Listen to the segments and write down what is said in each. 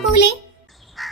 बोले।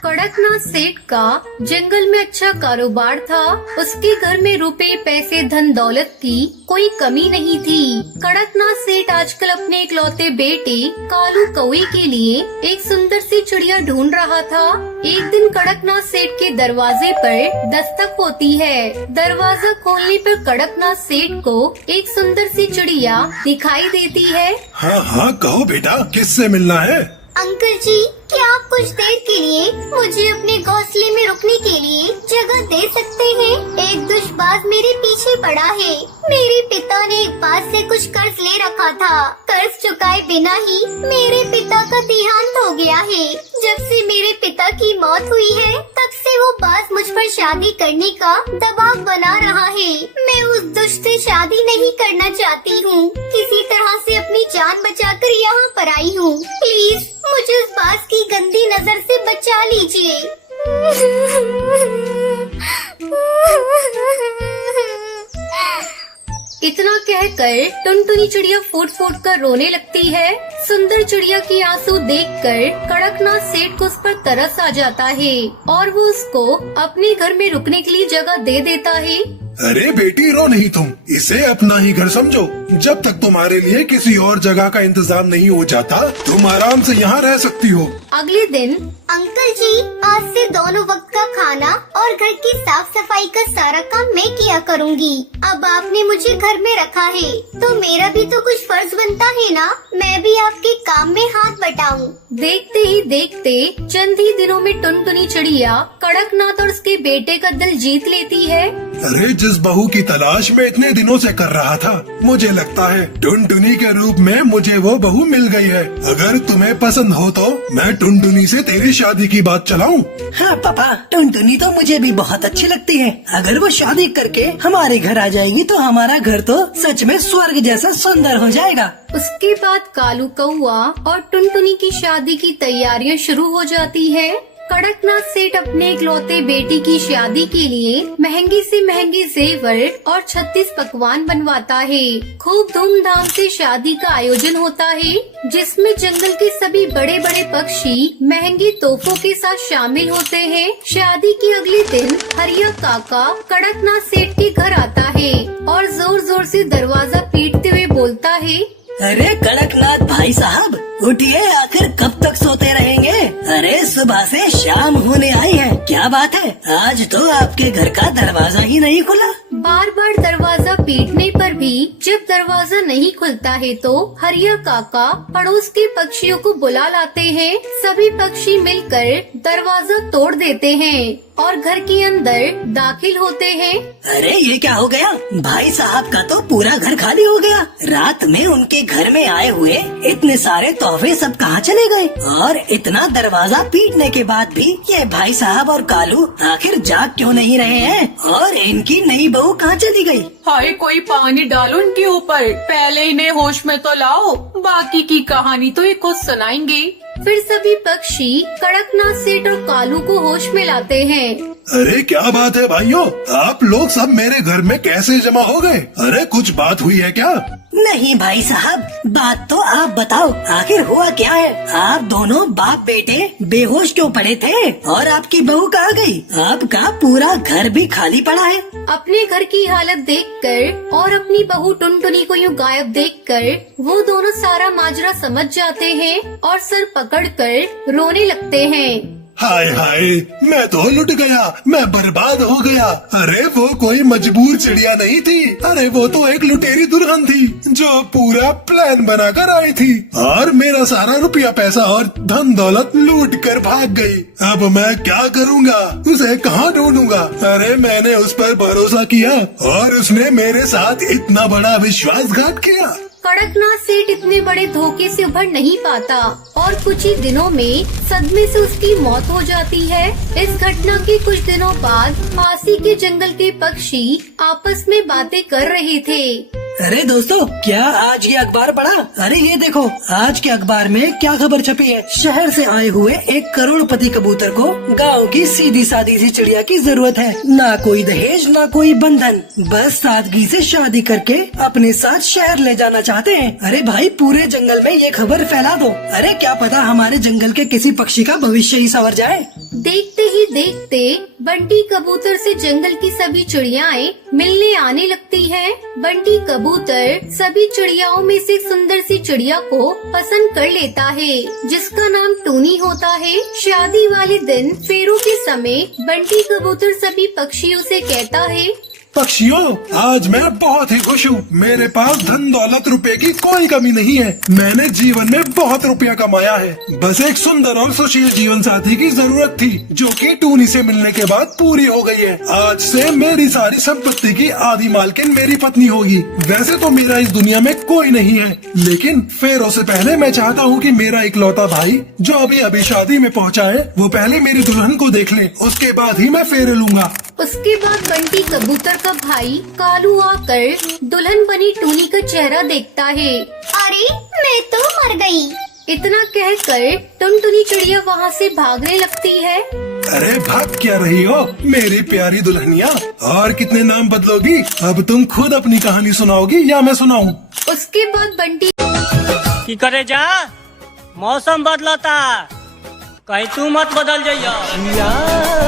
कड़कनाथ सेठ का जंगल में अच्छा कारोबार था। उसके घर में रुपए पैसे धन दौलत की कोई कमी नहीं थी। कड़कनाथ सेठ आजकल अपने इकलौते बेटे कालू कौवे के लिए एक सुंदर सी चिड़िया ढूंढ रहा था। एक दिन कड़कनाथ सेठ के दरवाजे पर दस्तक होती है। दरवाजा खोलने पर कड़कनाथ सेठ को एक सुंदर सी चिड़िया दिखाई देती है। हाँ हाँ कहो बेटा, किससे मिलना है? अंकल जी, क्या आप कुछ देर के लिए मुझे अपने घोंसले में रुकने के लिए जगह दे सकते हैं? एक दुष्बाज मेरे पीछे पड़ा है। मेरे पिता ने एक बात से कुछ कर्ज ले रखा था। कर्ज चुकाए बिना ही मेरे पिता का देहांत हो गया है। जब से मेरे पिता की मौत हुई है, तब से वो बाज मुझ पर शादी करने का दबाव बना रहा है। मैं उस दुष्ट से शादी नहीं करना चाहती हूँ। किसी तरह से अपनी जान बचाकर यहाँ पर आई हूँ। प्लीज मुझे उस बाज की गंदी नजर से बचा लीजिए। इतना कहकर टुनटुनी चिड़िया फूट फूट कर रोने लगती है। सुंदर चिड़िया की आंसू देखकर कड़कनाथ सेठ को उस पर तरस आ जाता है और वो उसको अपने घर में रुकने के लिए जगह दे देता है। अरे बेटी, रो नहीं तुम, इसे अपना ही घर समझो। जब तक तुम्हारे लिए किसी और जगह का इंतजाम नहीं हो जाता, तुम आराम से यहाँ रह सकती हो। अगले दिन अंकल जी, आज से दोनों वक्त का खाना और घर की साफ सफाई का सारा काम मैं किया करूँगी। अब आपने मुझे घर में रखा है, तो मेरा भी तो कुछ फर्ज बनता है ना। मैं भी आपके काम में हाथ बटाऊं। देखते ही देखते चंद ही दिनों में टुनटुनी चिड़िया कड़कनाथ और उसके बेटे का दिल जीत लेती है। अरे जिस बहू की तलाश में इतने दिनों से कर रहा था, मुझे लगता है टुनटुनी के रूप में मुझे वो बहू मिल गई है। अगर तुम्हें पसंद हो तो मैं टुनटुनी से तेरी शादी की बात चलाऊं? हाँ पापा, टुनटुनी तो मुझे भी बहुत अच्छी लगती है। अगर वो शादी करके हमारे घर आ जाएगी तो हमारा घर तो सच में स्वर्ग जैसा सुंदर हो जाएगा। उसके बाद कालू कौवा और टुनटुनी की शादी की तैयारियां शुरू हो जाती है। कड़कनाथ सेठ अपने इकलौते बेटी की शादी के लिए महंगे से महंगे जेवर और 36 पकवान बनवाता है। खूब धूमधाम से शादी का आयोजन होता है, जिसमें जंगल के सभी बड़े बड़े पक्षी महंगे तोहफों के साथ शामिल होते हैं। शादी के अगले दिन हरिया काका कड़कनाथ सेठ के घर आता है और जोर जोर से दरवाजा पीटते हुए बोलता है, अरे कड़कनाथ भाई साहब, उठिए, आखिर कब तक सोते रहेंगे? अरे सुबह से शाम होने आई है, क्या बात है? आज तो आपके घर का दरवाजा ही नहीं खुला। बार बार दरवाजा पीटने पर भी जब दरवाजा नहीं खुलता है तो हरिया काका पड़ोस के पक्षियों को बुला लाते हैं। सभी पक्षी मिलकर दरवाजा तोड़ देते हैं और घर के अंदर दाखिल होते हैं। अरे ये क्या हो गया? भाई साहब का तो पूरा घर खाली हो गया। रात में उनके घर में आए हुए इतने सारे तोहफे सब कहाँ चले गए? और इतना दरवाजा पीटने के बाद भी ये भाई साहब और कालू आखिर जाग क्यों नहीं रहे हैं? और इनकी नई बहू कहाँ चली गई? हाय, कोई पानी डालो इनके ऊपर, पहले इन्हें होश में तो लाओ, बाकी की कहानी तो ये खुद सुनाएंगे। फिर सभी पक्षी कड़कनाथ सेठ और कालू को होश में लाते हैं। अरे क्या बात है भाइयों, आप लोग सब मेरे घर में कैसे जमा हो गए? अरे कुछ बात हुई है क्या? नहीं भाई साहब, बात तो आप बताओ, आखिर हुआ क्या है? आप दोनों बाप बेटे बेहोश क्यों पड़े थे और आपकी बहू कहाँ गई? आपका पूरा घर भी खाली पड़ा है। अपने घर की हालत देखकर और अपनी बहू टुनटुनी को यूँ गायब देखकर वो दोनों सारा माजरा समझ जाते हैं और सर पकड़कर रोने लगते हैं। हाय हाय, मैं तो लुट गया, मैं बर्बाद हो गया। अरे वो कोई मजबूर चिड़िया नहीं थी, अरे वो तो एक लुटेरी दुल्हन थी जो पूरा प्लान बनाकर आई थी और मेरा सारा रुपया पैसा और धन दौलत लूट कर भाग गई। अब मैं क्या करूँगा? उसे कहाँ ढूंढूंगा? अरे मैंने उस पर भरोसा किया और उसने मेरे साथ इतना बड़ा विश्वासघात किया। कड़कनाथ सेठ इतने बड़े धोखे से उभर नहीं पाता और कुछ ही दिनों में सदमे से उसकी मौत हो जाती है। इस घटना के कुछ दिनों बाद पास ही के जंगल के पक्षी आपस में बातें कर रहे थे। अरे दोस्तों, क्या आज ये अखबार पढ़ा? अरे ये देखो, आज के अखबार में क्या खबर छपी है। शहर से आए हुए एक करोड़पति कबूतर को गांव की सीधी सादी सी चिड़िया की जरूरत है। ना कोई दहेज, ना कोई बंधन, बस सादगी से शादी करके अपने साथ शहर ले जाना चाहते हैं। अरे भाई, पूरे जंगल में ये खबर फैला दो। अरे क्या पता हमारे जंगल के किसी पक्षी का भविष्य ही संवर जाए। देखते ही देखते बंटी कबूतर से जंगल की सभी चिड़ियाएं मिलने आने लगती हैं। बंटी कबूतर सभी चिड़ियाओं में से सुंदर सी चिड़िया को पसंद कर लेता है, जिसका नाम टूनी होता है। शादी वाले दिन फेरों के समय बंटी कबूतर सभी पक्षियों से कहता है, पक्षियों, आज मैं बहुत ही खुश हूँ। मेरे पास धन दौलत रुपए की कोई कमी नहीं है। मैंने जीवन में बहुत रुपया कमाया है। बस एक सुंदर और सुशील जीवन साथी की जरूरत थी, जो कि टूनी से मिलने के बाद पूरी हो गई है। आज से मेरी सारी संपत्ति की आधी मालकिन मेरी पत्नी होगी। वैसे तो मेरा इस दुनिया में कोई नहीं है, लेकिन फेरों से पहले मैं चाहता हूँ कि मेरा इकलौता भाई, जो अभी अभी शादी में पहुँचा है, वो पहले मेरी दुल्हन को देख ले, उसके बाद ही मैं फेरे लूंगा। उसके बाद बंटी कबूतर का भाई कालू आकर दुल्हन बनी टूनी का चेहरा देखता है। अरे मैं तो मर गई। इतना कहकर टुनटुनी चिड़िया वहाँ से भागने लगती है। अरे भाग क्या रही हो मेरी प्यारी दुल्हनिया? और कितने नाम बदलोगी? अब तुम खुद अपनी कहानी सुनाओगी या मैं सुनाऊं? उसके बाद बंटी की करे जा, मौसम बदलता, कहीं तू मत बदल जाइयो।